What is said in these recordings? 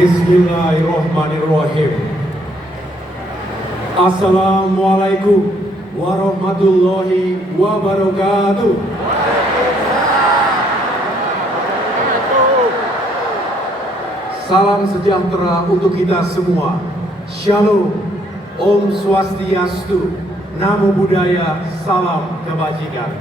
Bismillahirrahmanirrahim. Assalamualaikum warahmatullahi wabarakatuh. Salam sejahtera untuk kita semua. Shalom, Om Swastiastu, Namo Buddhaya, salam kebajikan.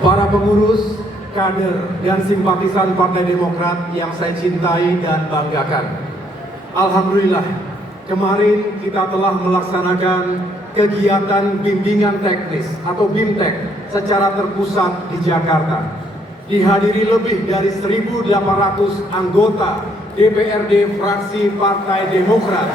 Para pengurus, kader, dan simpatisan Partai Demokrat yang saya cintai dan banggakan. Alhamdulillah, kemarin kita telah melaksanakan kegiatan bimbingan teknis atau BIMTEK secara terpusat di Jakarta. Dihadiri lebih dari 1.800 anggota DPRD fraksi Partai Demokrat.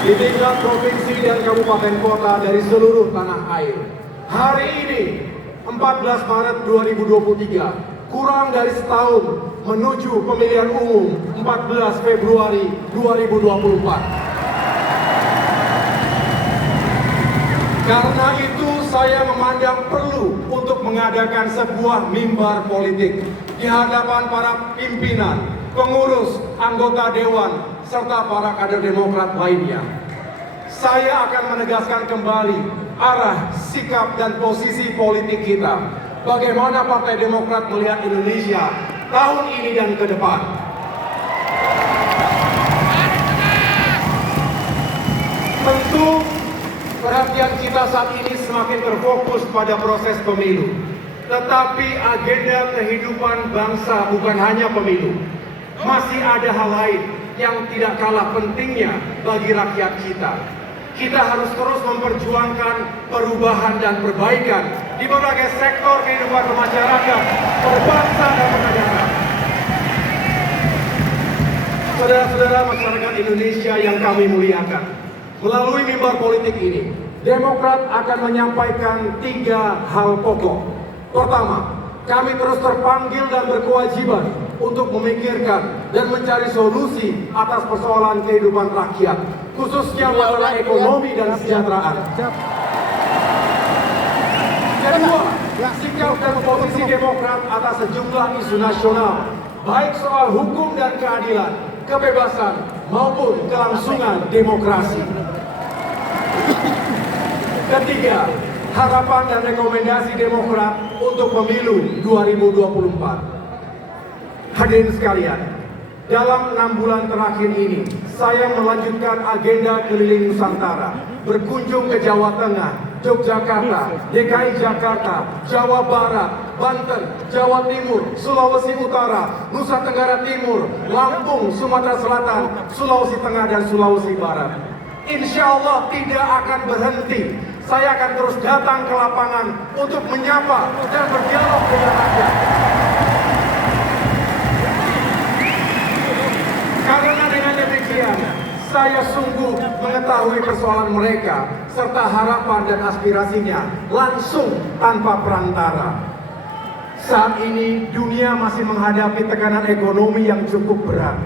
Di tingkat provinsi dan kabupaten kota dari seluruh tanah air. Hari ini, 14 Maret 2023, kurang dari setahun menuju pemilihan umum 14 Februari 2024. Karena itu saya memandang perlu untuk mengadakan sebuah mimbar politik di hadapan para pimpinan, pengurus, anggota dewan, serta para kader Demokrat lainnya. Saya akan menegaskan kembali arah, sikap, dan posisi politik kita. Bagaimana Partai Demokrat melihat Indonesia tahun ini dan ke depan. Tentu perhatian kita saat ini semakin terfokus pada proses pemilu. Tetapi agenda kehidupan bangsa bukan hanya pemilu. Masih ada hal lain yang tidak kalah pentingnya bagi rakyat kita. Kita harus terus memperjuangkan perubahan dan perbaikan di berbagai sektor kehidupan masyarakat, berbangsa dan bernegara. Saudara-saudara masyarakat Indonesia yang kami muliakan, melalui mimbar politik ini, Demokrat akan menyampaikan 3 hal pokok. Pertama, kami terus terpanggil dan berkewajiban untuk memikirkan dan mencari solusi atas persoalan kehidupan rakyat, khususnya masalah ekonomi dan kesejahteraan. Kedua, sikap dan posisi Demokrat atas sejumlah isu nasional, baik soal hukum dan keadilan, kebebasan, maupun kelangsungan demokrasi. Ketiga, harapan dan rekomendasi Demokrat untuk pemilu 2024. Hadirin sekalian, dalam 6 bulan terakhir ini, saya melanjutkan agenda keliling Nusantara, berkunjung ke Jawa Tengah, Yogyakarta, DKI Jakarta, Jawa Barat, Banten, Jawa Timur, Sulawesi Utara, Nusa Tenggara Timur, Lampung, Sumatera Selatan, Sulawesi Tengah, dan Sulawesi Barat. Insya Allah tidak akan berhenti. Saya akan terus datang ke lapangan untuk menyapa dan berdialog dengan rakyat. Karena dengan demikian, saya sungguh mengetahui persoalan mereka serta harapan dan aspirasinya langsung tanpa perantara. Saat ini dunia masih menghadapi tekanan ekonomi yang cukup berat.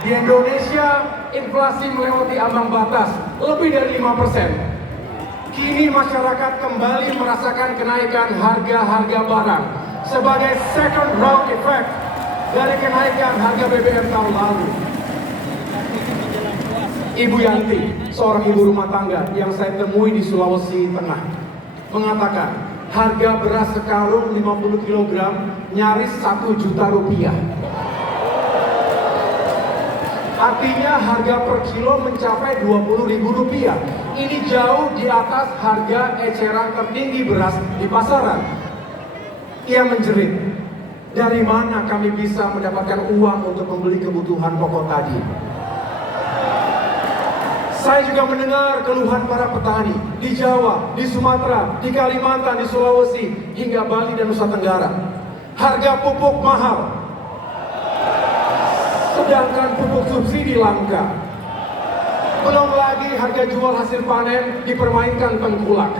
Di Indonesia, inflasi melewati ambang batas lebih dari 5%. Kini masyarakat kembali merasakan kenaikan harga-harga barang sebagai second round effect dari kenaikan harga BBM tahun lalu. Ibu Yanti, seorang ibu rumah tangga yang saya temui di Sulawesi Tengah, mengatakan harga beras sekarung 50 kg nyaris 1 juta rupiah. Artinya harga per kilo mencapai 20.000 rupiah. Ini jauh di atas harga eceran tertinggi beras di pasaran. Ia menjerit, dari mana kami bisa mendapatkan uang untuk membeli kebutuhan pokok tadi? Saya juga mendengar keluhan para petani di Jawa, di Sumatera, di Kalimantan, di Sulawesi, hingga Bali dan Nusa Tenggara. Harga pupuk mahal, sedangkan pupuk subsidi langka. Belum lagi harga jual hasil panen dipermainkan tengkulak.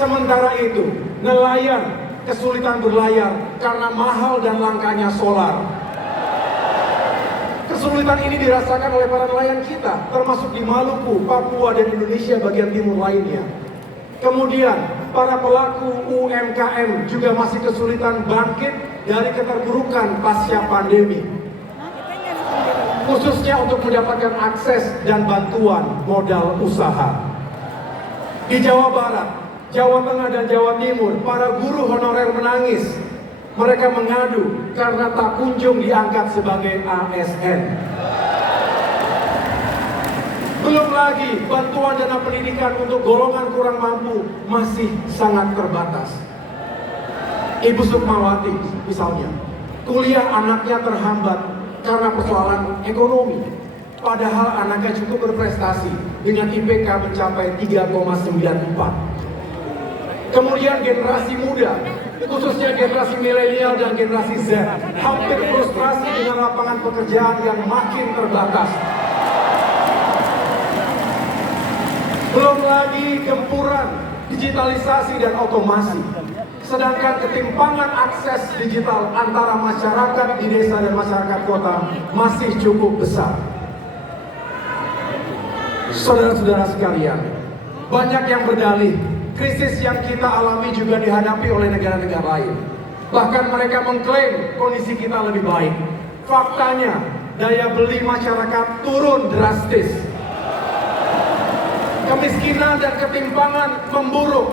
Sementara itu, nelayan kesulitan berlayar karena mahal dan langkanya solar. Kesulitan ini dirasakan oleh para nelayan kita, termasuk di Maluku, Papua, dan Indonesia bagian timur lainnya. Kemudian, para pelaku UMKM juga masih kesulitan bangkit dari keterpurukan pasca pandemi, khususnya untuk mendapatkan akses dan bantuan modal usaha. Di Jawa Barat, Jawa Tengah, dan Jawa Timur, para guru honorer menangis. Mereka mengadu karena tak kunjung diangkat sebagai ASN. Belum lagi bantuan dana pendidikan untuk golongan kurang mampu masih sangat terbatas. Ibu Sukmawati misalnya, kuliah anaknya terhambat karena persoalan ekonomi. Padahal anaknya cukup berprestasi dengan IPK mencapai 3,94. Kemudian generasi muda, khususnya generasi milenial dan generasi Z, hampir frustrasi dengan lapangan pekerjaan yang makin terbatas. Belum lagi gempuran digitalisasi dan otomasi. Sedangkan ketimpangan akses digital antara masyarakat di desa dan masyarakat kota masih cukup besar. Saudara-saudara sekalian, banyak yang berdalih krisis yang kita alami juga dihadapi oleh negara-negara lain. Bahkan mereka mengklaim kondisi kita lebih baik. Faktanya, daya beli masyarakat turun drastis. Kemiskinan dan ketimpangan memburuk.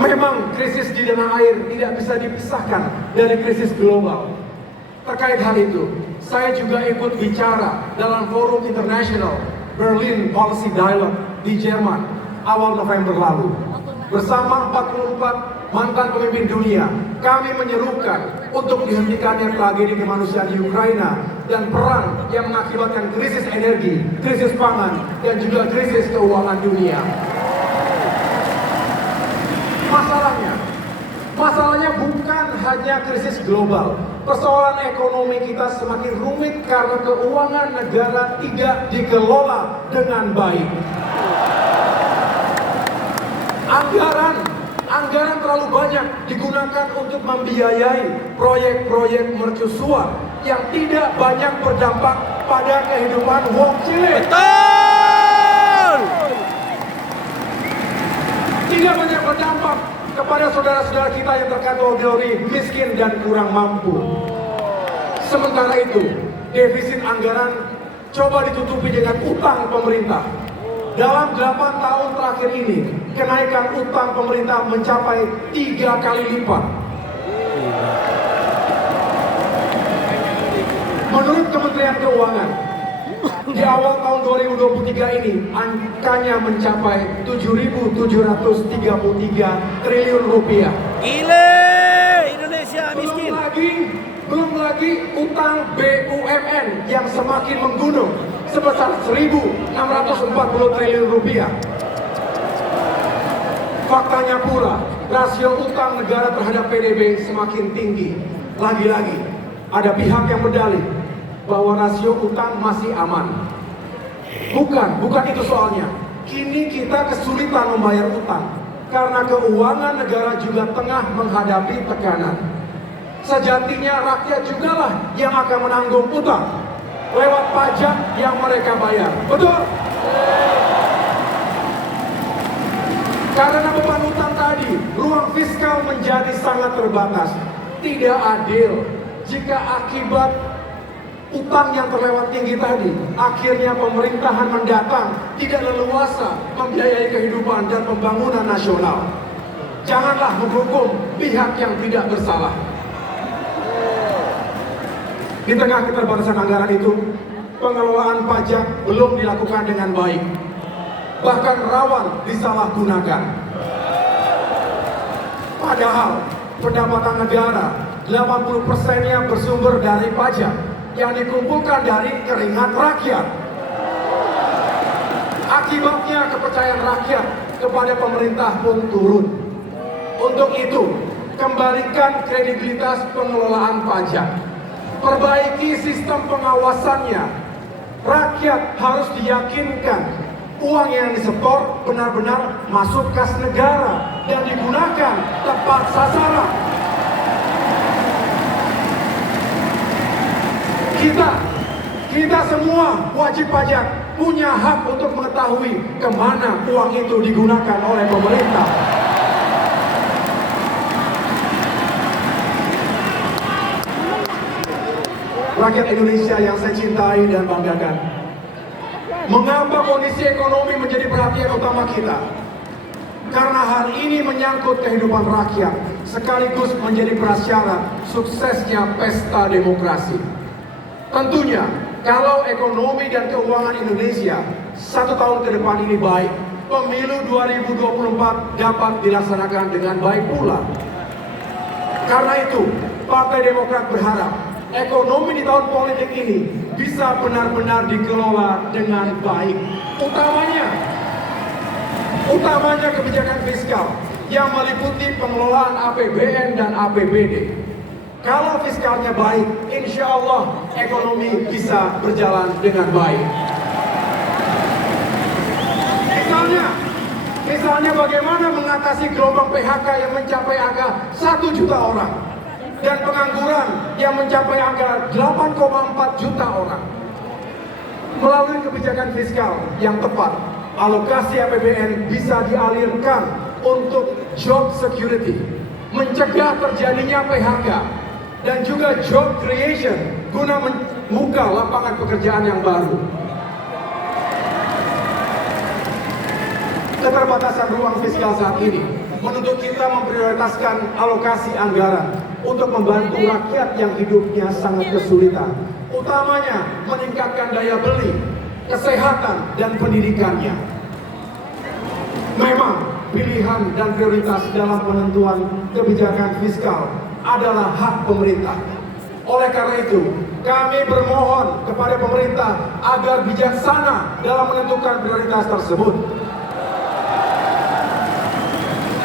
Memang krisis di tanah air tidak bisa dipisahkan dari krisis global. Terkait hal itu, saya juga ikut bicara dalam forum internasional Berlin Policy Dialogue di Jerman awal November lalu. Bersama 44 mantan pemimpin dunia, kami menyerukan untuk dihentikannya tragedi kemanusiaan di Ukraina dan perang yang mengakibatkan krisis energi, krisis pangan, dan juga krisis keuangan dunia. Masalahnya bukan hanya krisis global. Persoalan ekonomi kita semakin rumit karena keuangan negara tidak dikelola dengan baik. Anggaran terlalu banyak digunakan untuk membiayai proyek-proyek mercusuar yang tidak banyak berdampak pada kehidupan wong cilik. Betul! Tidak banyak berdampak kepada saudara-saudara kita yang terkategori miskin dan kurang mampu. Sementara itu, defisit anggaran coba ditutupi dengan utang pemerintah. Dalam 8 tahun terakhir ini, kenaikan utang pemerintah mencapai 3 kali lipat. Menurut Kementerian Keuangan, di awal tahun 2023 ini, angkanya mencapai 7.733 triliun rupiah. Gile, Indonesia miskin. Belum lagi utang BUMN yang semakin menggunung sebesar 1.640 triliun rupiah. Faktanya pula, rasio utang negara terhadap PDB semakin tinggi. Lagi-lagi, ada pihak yang berdalih bahwa rasio utang masih aman. Bukan itu soalnya. Kini kita kesulitan membayar utang karena keuangan negara juga tengah menghadapi tekanan. Sejatinya rakyat jugalah yang akan menanggung utang lewat pajak yang mereka bayar. Betul? Karena beban utang tadi, ruang fiskal menjadi sangat terbatas. Tidak adil jika akibat utang yang terlewat tinggi tadi, akhirnya pemerintahan mendatang tidak leluasa membiayai kehidupan dan pembangunan nasional. Janganlah menghukum pihak yang tidak bersalah. Di tengah keterbatasan anggaran itu, pengelolaan pajak belum dilakukan dengan baik, bahkan rawan disalahgunakan. Padahal pendapatan negara 80%-nya bersumber dari pajak yang dikumpulkan dari keringat rakyat. Akibatnya kepercayaan rakyat kepada pemerintah pun turun. Untuk itu, kembalikan kredibilitas pengelolaan pajak. Perbaiki sistem pengawasannya. Rakyat harus diyakinkan uang yang disetor benar-benar masuk kas negara dan digunakan tepat sasaran. Kita semua wajib pajak punya hak untuk mengetahui kemana uang itu digunakan oleh pemerintah. Rakyat Indonesia yang saya cintai dan banggakan, mengapa kondisi ekonomi menjadi perhatian utama kita? Karena hal ini menyangkut kehidupan rakyat, sekaligus menjadi prasyarat suksesnya pesta demokrasi. Tentunya, kalau ekonomi dan keuangan Indonesia 1 tahun ke depan ini baik, pemilu 2024 dapat dilaksanakan dengan baik pula. Karena itu, Partai Demokrat berharap ekonomi di tahun politik ini bisa benar-benar dikelola dengan baik. Utamanya kebijakan fiskal yang meliputi pengelolaan APBN dan APBD. Kalau fiskalnya baik, insya Allah ekonomi bisa berjalan dengan baik. Misalnya bagaimana mengatasi gelombang PHK yang mencapai angka 1 juta orang dan pengangguran yang mencapai angka 8,4 juta orang. Melalui kebijakan fiskal yang tepat, alokasi APBN bisa dialirkan untuk job security, mencegah terjadinya PHK, dan juga job creation guna membuka lapangan pekerjaan yang baru. Keterbatasan ruang fiskal saat ini menuntut kita memprioritaskan alokasi anggaran untuk membantu rakyat yang hidupnya sangat kesulitan, utamanya meningkatkan daya beli, kesehatan, dan pendidikannya. Memang pilihan dan prioritas dalam penentuan kebijakan fiskal adalah hak pemerintah. Oleh karena itu, kami bermohon kepada pemerintah agar bijaksana dalam menentukan prioritas tersebut.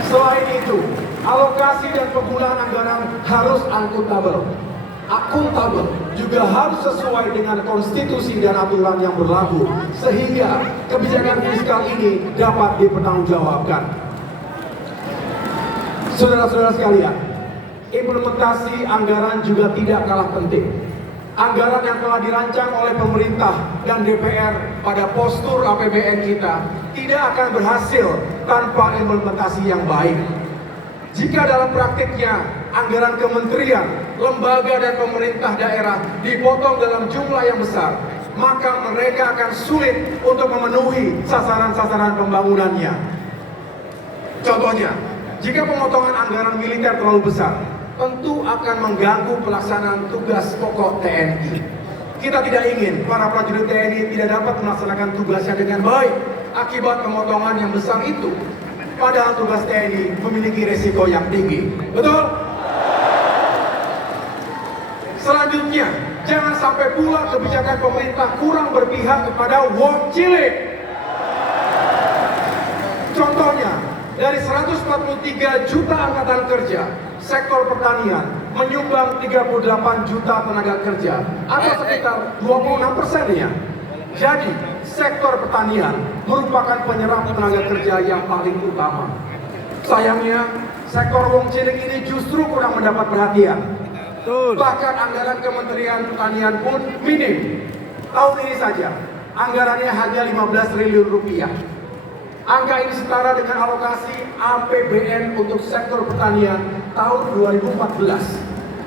Selain itu, alokasi dan penggunaan anggaran harus akuntabel. Juga harus sesuai dengan konstitusi dan aturan yang berlaku, sehingga kebijakan fiskal ini dapat dipertanggungjawabkan. Saudara-saudara sekalian, implementasi anggaran juga tidak kalah penting. Anggaran yang telah dirancang oleh pemerintah dan DPR pada postur APBN kita tidak akan berhasil tanpa implementasi yang baik. Jika dalam praktiknya anggaran kementerian, lembaga, dan pemerintah daerah dipotong dalam jumlah yang besar, maka mereka akan sulit untuk memenuhi sasaran-sasaran pembangunannya. Contohnya, jika pemotongan anggaran militer terlalu besar, tentu akan mengganggu pelaksanaan tugas pokok TNI. Kita tidak ingin para prajurit TNI tidak dapat melaksanakan tugasnya dengan baik akibat pemotongan yang besar itu. Padahal tugas TNI memiliki resiko yang tinggi. Betul? Selanjutnya, jangan sampai pula kebijakan pemerintah kurang berpihak kepada wong cilik. Contohnya, dari 143 juta angkatan kerja, sektor pertanian menyumbang 38 juta tenaga kerja atau sekitar 26%-nya. Jadi, sektor pertanian merupakan penyerap tenaga kerja yang paling utama. Sayangnya, sektor wong cilik ini justru kurang mendapat perhatian. Bahkan anggaran Kementerian Pertanian pun minim. Tahun ini saja, anggarannya hanya 15 triliun rupiah. Angka ini setara dengan alokasi APBN untuk sektor pertanian tahun 2014.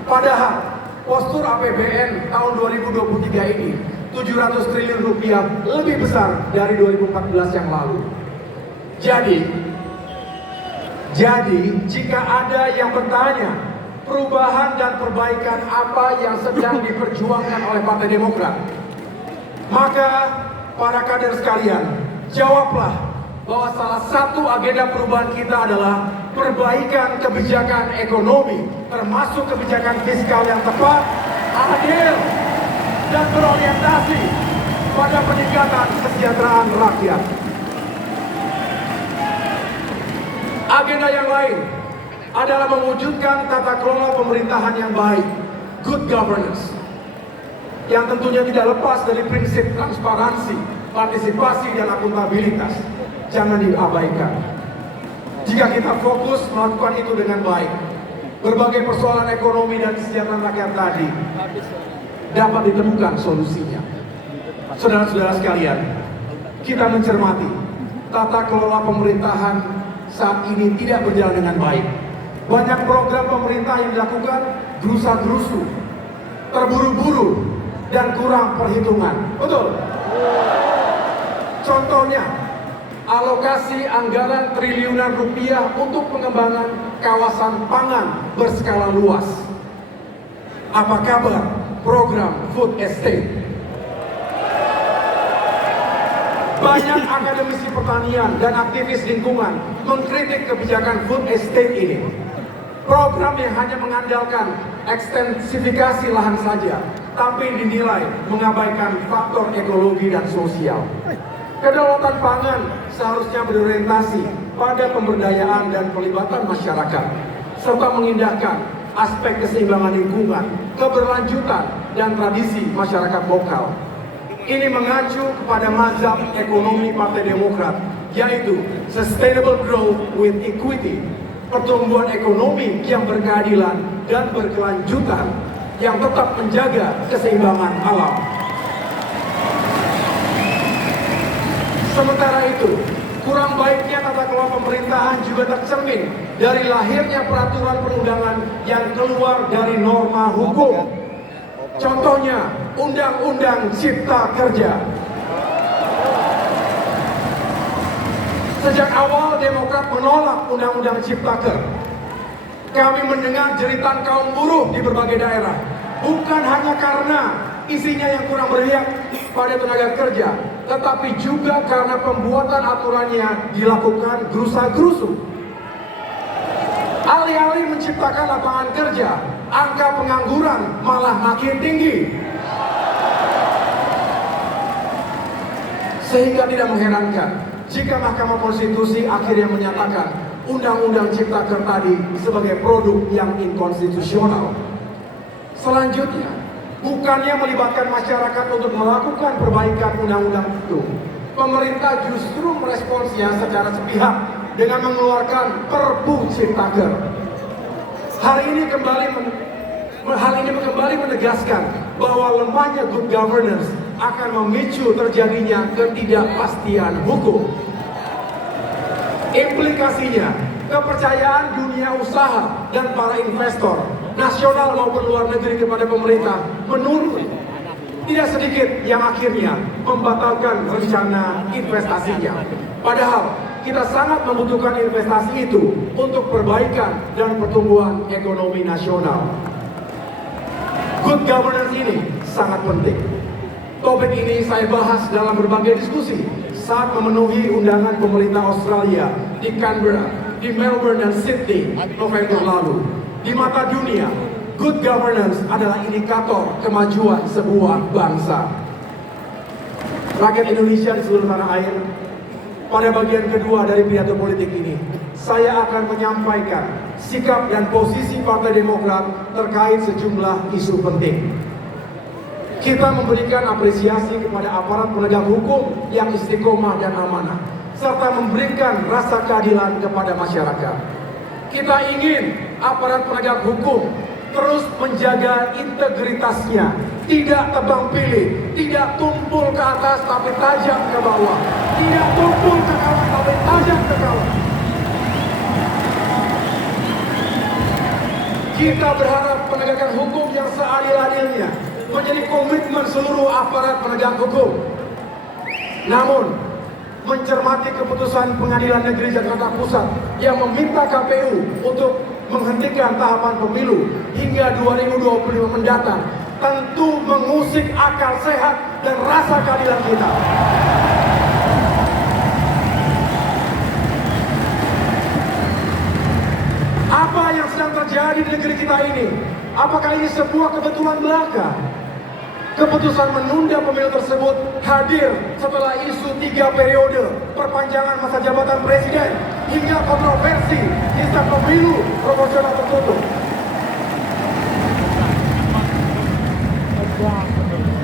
Padahal postur APBN tahun 2023 ini 700 triliun rupiah lebih besar dari 2014 yang lalu. Jadi jika ada yang bertanya perubahan dan perbaikan apa yang sedang diperjuangkan oleh Partai Demokrat, maka para kader sekalian, jawablah bahwa salah satu agenda perubahan kita adalah perbaikan kebijakan ekonomi, termasuk kebijakan fiskal yang tepat, adil, dan berorientasi pada peningkatan kesejahteraan rakyat. Agenda yang lain adalah mewujudkan tata kelola pemerintahan yang baik, good governance, yang tentunya tidak lepas dari prinsip transparansi, partisipasi, dan akuntabilitas. Jangan diabaikan. Jika kita fokus melakukan itu dengan baik, berbagai persoalan ekonomi dan kesejahteraan rakyat tadi dapat ditemukan solusinya. Saudara-saudara sekalian, kita mencermati tata kelola pemerintahan saat ini tidak berjalan dengan baik. Banyak program pemerintah yang dilakukan gerusa-gerusu, terburu-buru, dan kurang perhitungan. Betul? Contohnya, alokasi anggaran triliunan rupiah untuk pengembangan kawasan pangan berskala luas. Apa kabar program food estate? Banyak akademisi pertanian dan aktivis lingkungan mengkritik kebijakan food estate ini. Program yang hanya mengandalkan ekstensifikasi lahan saja, tapi dinilai mengabaikan faktor ekologi dan sosial. Kedaulatan pangan seharusnya berorientasi pada pemberdayaan dan pelibatan masyarakat, serta mengindahkan aspek keseimbangan lingkungan, keberlanjutan, dan tradisi masyarakat lokal. Ini mengacu kepada mazhab ekonomi Partai Demokrat, yaitu Sustainable Growth with Equity, pertumbuhan ekonomi yang berkeadilan dan berkelanjutan, yang tetap menjaga keseimbangan alam. Sementara itu, kurang baiknya tata kelola pemerintahan juga tercermin dari lahirnya peraturan perundangan yang keluar dari norma hukum. Contohnya, Undang-Undang Cipta Kerja. Sejak awal Demokrat menolak Undang-Undang Cipta Kerja. Kami mendengar jeritan kaum buruh di berbagai daerah. Bukan hanya karena isinya yang kurang berpihak pada tenaga kerja, tetapi juga karena pembuatan aturannya dilakukan gerusa-gerusu. Alih-alih menciptakan lapangan kerja, angka pengangguran malah makin tinggi. Sehingga tidak mengherankan jika Mahkamah Konstitusi akhirnya menyatakan Undang-Undang Cipta Kerja tadi sebagai produk yang inkonstitusional. Selanjutnya, bukannya melibatkan masyarakat untuk melakukan perbaikan undang-undang itu, pemerintah justru meresponsnya secara sepihak dengan mengeluarkan Perpu Cipta Kerja. Hal ini kembali menegaskan bahwa lemahnya good governance akan memicu terjadinya ketidakpastian hukum. Implikasinya, kepercayaan dunia usaha dan para investor, nasional maupun luar negeri kepada pemerintah menurun. Tidak sedikit yang akhirnya membatalkan rencana investasinya. Padahal kita sangat membutuhkan investasi itu untuk perbaikan dan pertumbuhan ekonomi nasional. Good governance ini sangat penting. Topik ini saya bahas dalam berbagai diskusi saat memenuhi undangan pemerintah Australia di Canberra, di Melbourne dan Sydney November lalu. Di mata dunia, good governance adalah indikator kemajuan sebuah bangsa. Rakyat Indonesia di seluruh tanah air, pada bagian kedua dari pidato politik ini, saya akan menyampaikan sikap dan posisi Partai Demokrat terkait sejumlah isu penting. Kita memberikan apresiasi kepada aparat penegak hukum yang istiqomah dan amanah, serta memberikan rasa keadilan kepada masyarakat. Kita ingin aparat penegak hukum terus menjaga integritasnya, tidak tebang pilih, tidak tumpul ke atas tapi tajam ke bawah, tidak tumpul ke kanan tapi tajam ke kawan. Kita berharap penegakan hukum yang seadil-adilnya menjadi komitmen seluruh aparat penegak hukum. Namun, mencermati keputusan Pengadilan Negeri Jakarta Pusat yang meminta KPU untuk menghentikan tahapan pemilu hingga 2025 mendatang, tentu mengusik akal sehat dan rasa keadilan kita. Apa yang sedang terjadi di negeri kita ini? Apakah ini sebuah kebetulan belaka? Keputusan menunda pemilu tersebut hadir setelah isu 3 periode perpanjangan masa jabatan presiden hingga kontroversi sistem pemilu proporsional tertutup.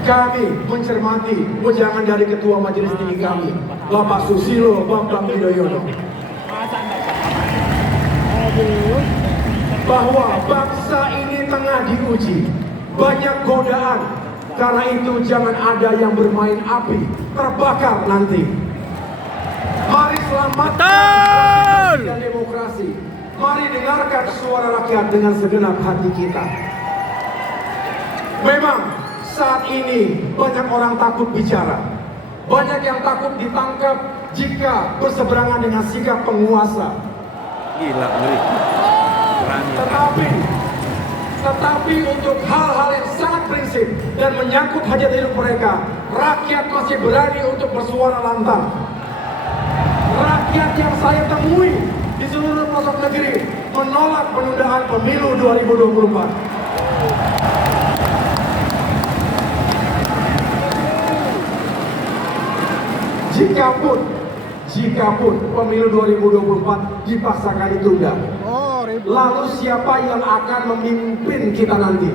Kami mencermati wejangan dari Ketua Majelis Tinggi kami, Bapak Susilo Bambang Yudhoyono, bahwa bangsa ini tengah diuji. Banyak godaan, Karena itu jangan ada yang bermain api, terbakar nanti. Mari selamatkan konstitusi dan demokrasi. Mari dengarkan suara rakyat dengan segenap hati kita. Memang saat ini banyak orang takut bicara. Banyak yang takut ditangkap jika berseberangan dengan sikap penguasa. Gila, ngeri. Berani. Tetapi untuk hal-hal yang sangat prinsip dan menyangkut hajat hidup mereka, rakyat masih berani untuk bersuara lantang. Rakyat yang saya temui di seluruh pelosok negeri menolak penundaan pemilu 2024. Jikapun pemilu 2024 dipaksakan ditunda, lalu siapa yang akan memimpin kita nanti?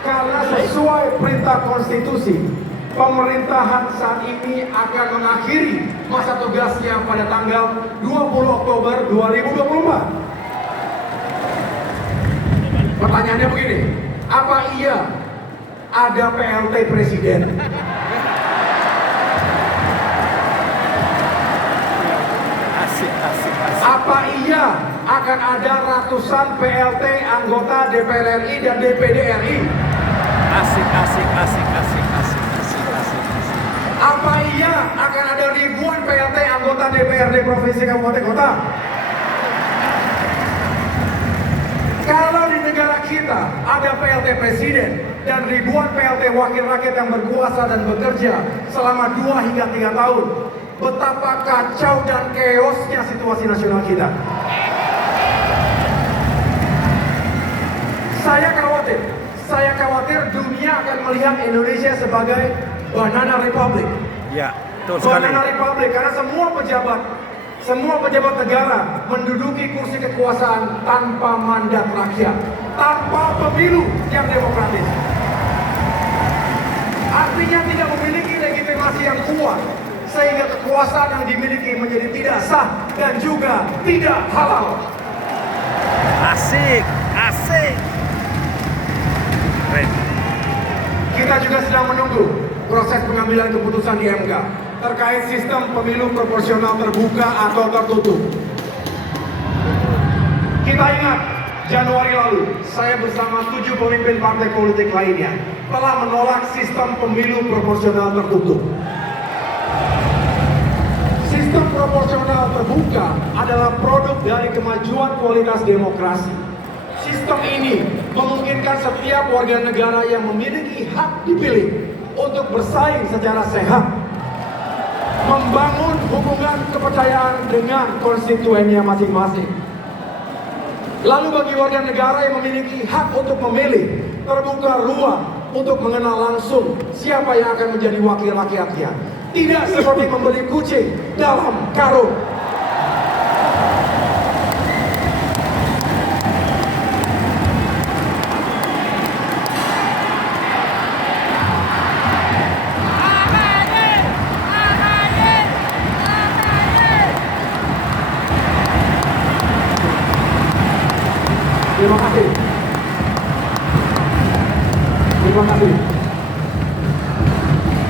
Karena sesuai perintah konstitusi, pemerintahan saat ini akan mengakhiri masa tugasnya pada tanggal 20 Oktober 2024. Pertanyaannya begini, apa iya ada PLT Presiden? Asik. Apa iya akan ada ratusan PLT anggota DPR RI dan DPD RI? Asik. Apa iya akan ada ribuan PLT anggota DPRD Provinsi Kabupaten Kota? Kalau di negara kita ada PLT Presiden dan ribuan PLT Wakil Rakyat yang berkuasa dan bekerja selama 2 hingga 3 tahun, betapa kacau dan chaosnya situasi nasional kita. Saya khawatir dunia akan melihat Indonesia sebagai Banana Republic. Ya, betul sekali. Banana Republic karena semua pejabat negara menduduki kursi kekuasaan tanpa mandat rakyat, tanpa pemilu yang demokratis. Artinya tidak memiliki legitimasi yang kuat, sehingga kekuasaan yang dimiliki menjadi tidak sah dan juga tidak halal. Asik. Keren. Kita juga sedang menunggu proses pengambilan keputusan di MK terkait sistem pemilu proporsional terbuka atau tertutup. Kita ingat, Januari lalu, saya bersama 7 pemimpin partai politik lainnya telah menolak sistem pemilu proporsional tertutup. Sistem proporsional terbuka adalah produk dari kemajuan kualitas demokrasi. Sistem ini memungkinkan setiap warga negara yang memiliki hak dipilih untuk bersaing secara sehat, membangun hubungan kepercayaan dengan konstituennya masing-masing. Lalu bagi warga negara yang memiliki hak untuk memilih, terbuka ruang untuk mengenal langsung siapa yang akan menjadi wakil rakyatnya. Tidak seperti membeli kucing dalam karung.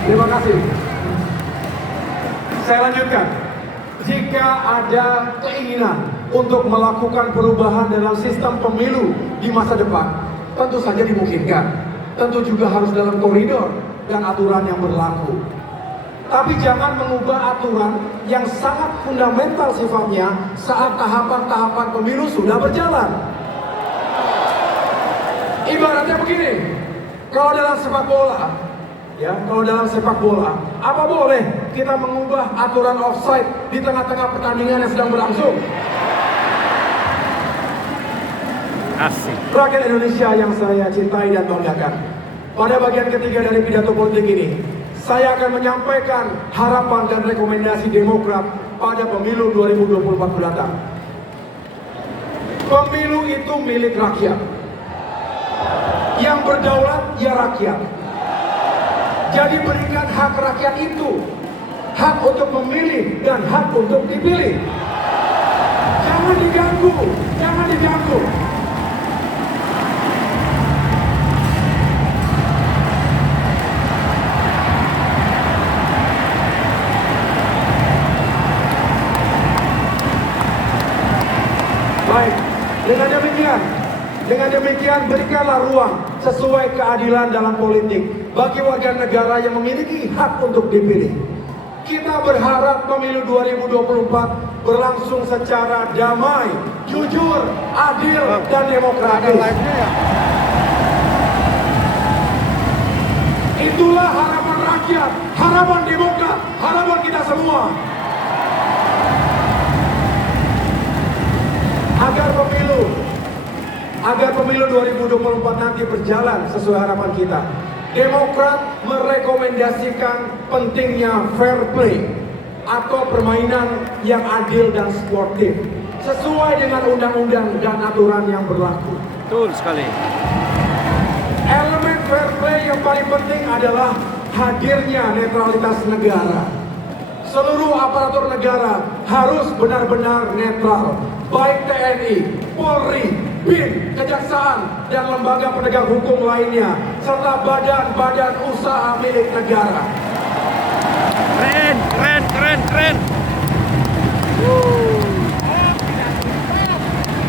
Terima kasih. Saya lanjutkan. Jika ada keinginan untuk melakukan perubahan dalam sistem pemilu di masa depan, tentu saja dimungkinkan. Tentu juga harus dalam koridor dan aturan yang berlaku. Tapi jangan mengubah aturan yang sangat fundamental sifatnya saat tahapan-tahapan pemilu sudah berjalan. Ibaratnya begini, kalau dalam sepak bola, apa boleh kita mengubah aturan offside di tengah-tengah pertandingan yang sedang berlangsung? Asik. Rakyat Indonesia yang saya cintai dan banggakan, pada bagian ketiga dari pidato politik ini, saya akan menyampaikan harapan dan rekomendasi Demokrat pada pemilu 2024 mendatang. Pemilu itu milik rakyat. Yang berdaulat ya rakyat. Jadi berikan hak rakyat itu, hak untuk memilih dan hak untuk dipilih. Jangan diganggu. demikian, berikanlah ruang sesuai keadilan dalam politik bagi warga negara yang memiliki hak untuk dipilih. Kita berharap pemilu 2024 berlangsung secara damai, jujur, adil, dan demokratis. Itulah harapan rakyat, harapan Demokrat, harapan kita semua. Agar pemilu 2024 nanti berjalan sesuai harapan kita, Demokrat merekomendasikan pentingnya fair play atau permainan yang adil dan sportif sesuai dengan undang-undang dan aturan yang berlaku. Betul sekali. Elemen fair play yang paling penting adalah hadirnya netralitas negara. Seluruh aparatur negara harus benar-benar netral, baik TNI, Polri, BIN, Kejaksaan, dan lembaga penegak hukum lainnya, serta badan-badan usaha milik negara. Keren.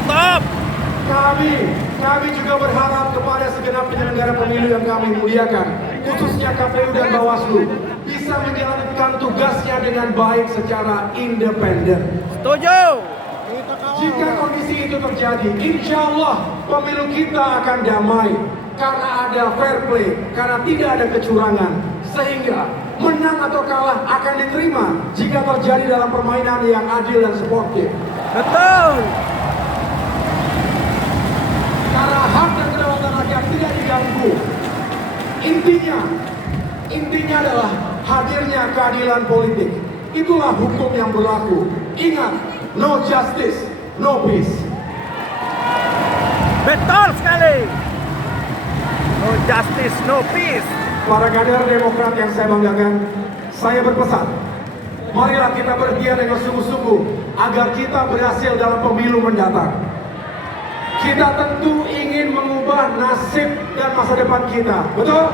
Stop. Kami juga berharap kepada segenap penyelenggara pemilu yang kami muliakan, khususnya KPU dan Bawaslu, bisa menjalankan tugasnya dengan baik secara independen. Setuju. Jika kondisi itu terjadi, insya Allah pemilu kita akan damai karena ada fair play, karena tidak ada kecurangan, sehingga menang atau kalah akan diterima jika terjadi dalam permainan yang adil dan sportif. Betul. Karena hak dan kedaulatan rakyat tidak diganggu. Intinya adalah hadirnya keadilan politik. Itulah hukum yang berlaku. Ingat, no justice, no peace. Betul sekali. No justice, no peace. Para kader Demokrat yang saya banggakan, saya berpesan, marilah kita berikhtiar dengan sungguh-sungguh agar kita berhasil dalam pemilu mendatang. Kita tentu ingin mengubah nasib dan masa depan kita, betul?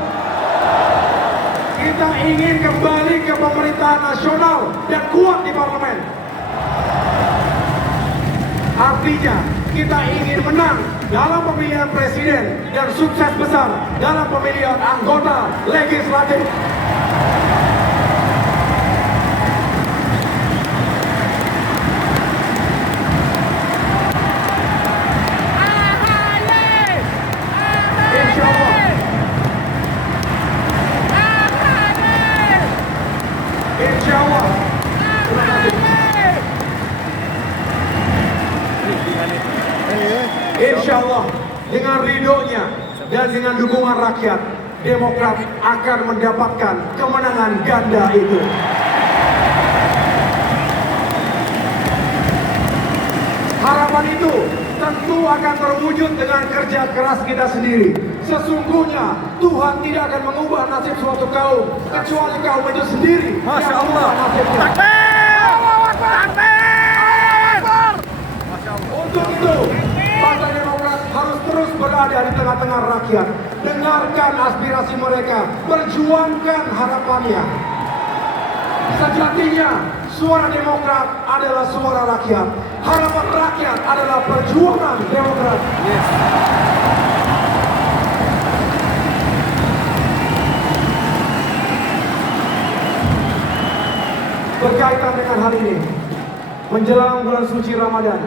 Kita ingin kembali ke pemerintahan nasional dan kuat di parlemen. Artinya, kita ingin menang dalam pemilihan presiden dan sukses besar dalam pemilihan anggota legislatif. Insya Allah. Insya Allah, dengan ridhonya dan dengan dukungan rakyat, Demokrat akan mendapatkan kemenangan ganda itu. Harapan itu tentu akan terwujud dengan kerja keras kita sendiri. Sesungguhnya Tuhan tidak akan mengubah nasib suatu kaum kecuali kaum itu sendiri. Masya yang Allah. mengubah nasibnya. Takbir. Untuk itu, Partai Demokrat harus terus berada di tengah-tengah rakyat. Dengarkan aspirasi mereka, perjuangkan harapannya. Sejatinya, suara Demokrat adalah suara rakyat. Harapan rakyat adalah perjuangan Demokrat. Yes. Berkaitan dengan hal ini, menjelang bulan suci Ramadan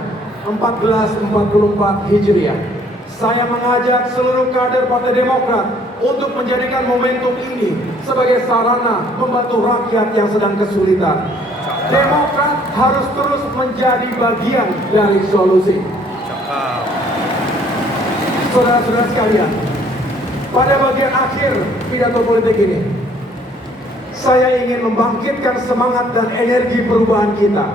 1444 Hijriah, saya mengajak seluruh kader Partai Demokrat untuk menjadikan momentum ini sebagai sarana membantu rakyat yang sedang kesulitan. Demokrat harus terus menjadi bagian dari solusi. Saudara-saudara sekalian, pada bagian akhir pidato politik ini, saya ingin membangkitkan semangat dan energi perubahan kita.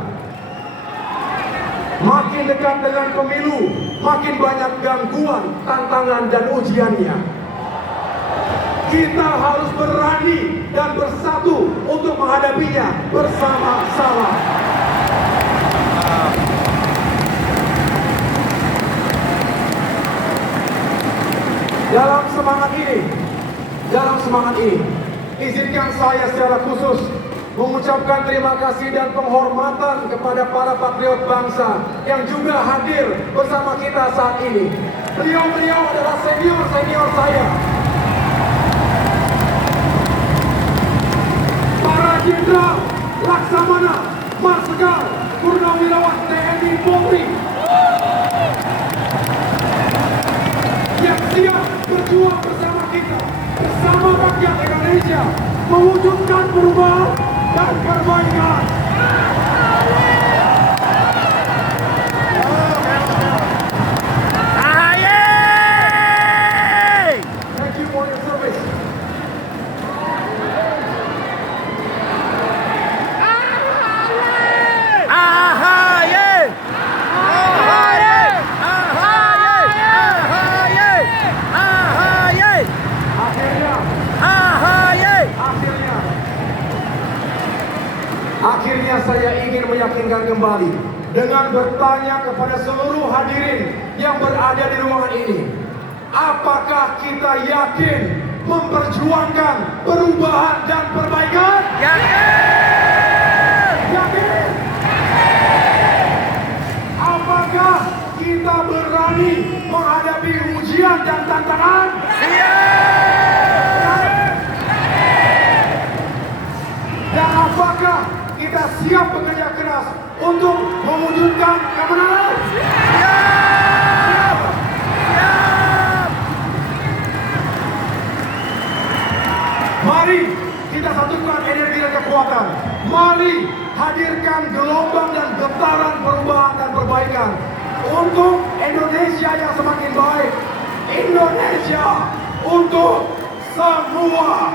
Makin dekat dengan pemilu, makin banyak gangguan, tantangan, dan ujiannya. Kita harus berani dan bersatu untuk menghadapinya bersama-sama. Dalam semangat ini, izinkan saya secara khusus mengucapkan terima kasih dan penghormatan kepada para patriot bangsa yang juga hadir bersama kita saat ini. Beliau-beliau adalah senior-senior saya. Para Jenderal Laksamana Marsikal Purnawirawan TNI Polri yang siap berjuang bersama kita, bersama rakyat Indonesia, mewujudkan perubahan dan perbaikan. Thank you for your service. Akhirnya saya ingin meyakinkan kembali dengan bertanya kepada seluruh hadirin yang berada di ruangan ini. Apakah kita yakin memperjuangkan perubahan dan perbaikan? Yakin? Apakah kita berani menghadapi ujian dan tantangan? Dan apakah kita siap bekerja keras untuk mewujudkan kemenangan? Mari kita satukan energi dan kekuatan. Mari hadirkan gelombang dan getaran perubahan dan perbaikan untuk Indonesia yang semakin baik. Indonesia untuk semua.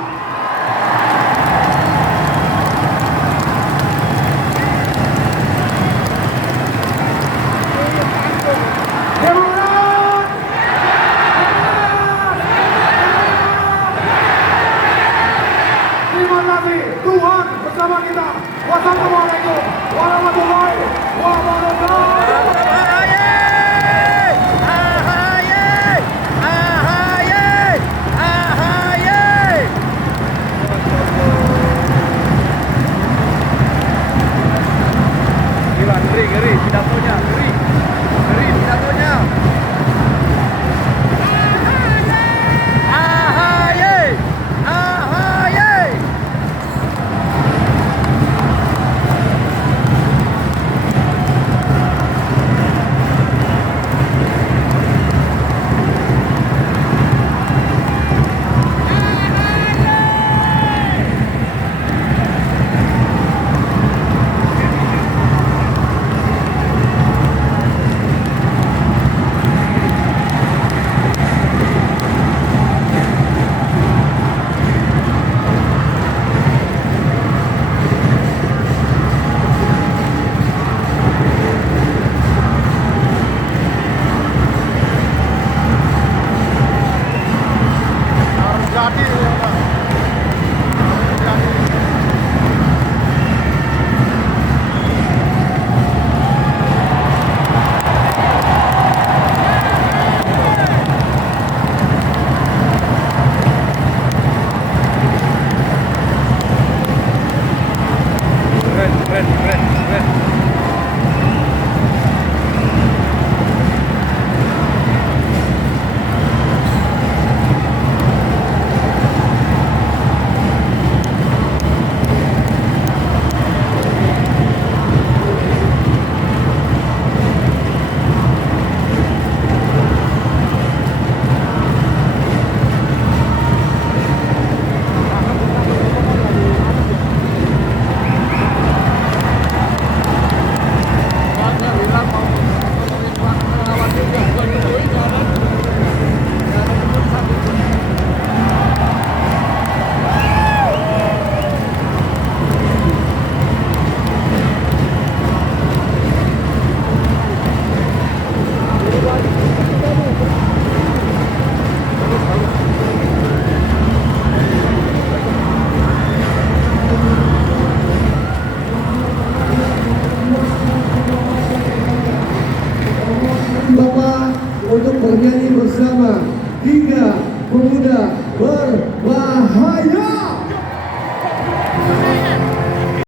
Terima kasih, Tuhan bersama kita. Wassalamualaikum warahmatullahi wabarakatuh. Ngeri pidatonya, ngeri pidatonya. Jadi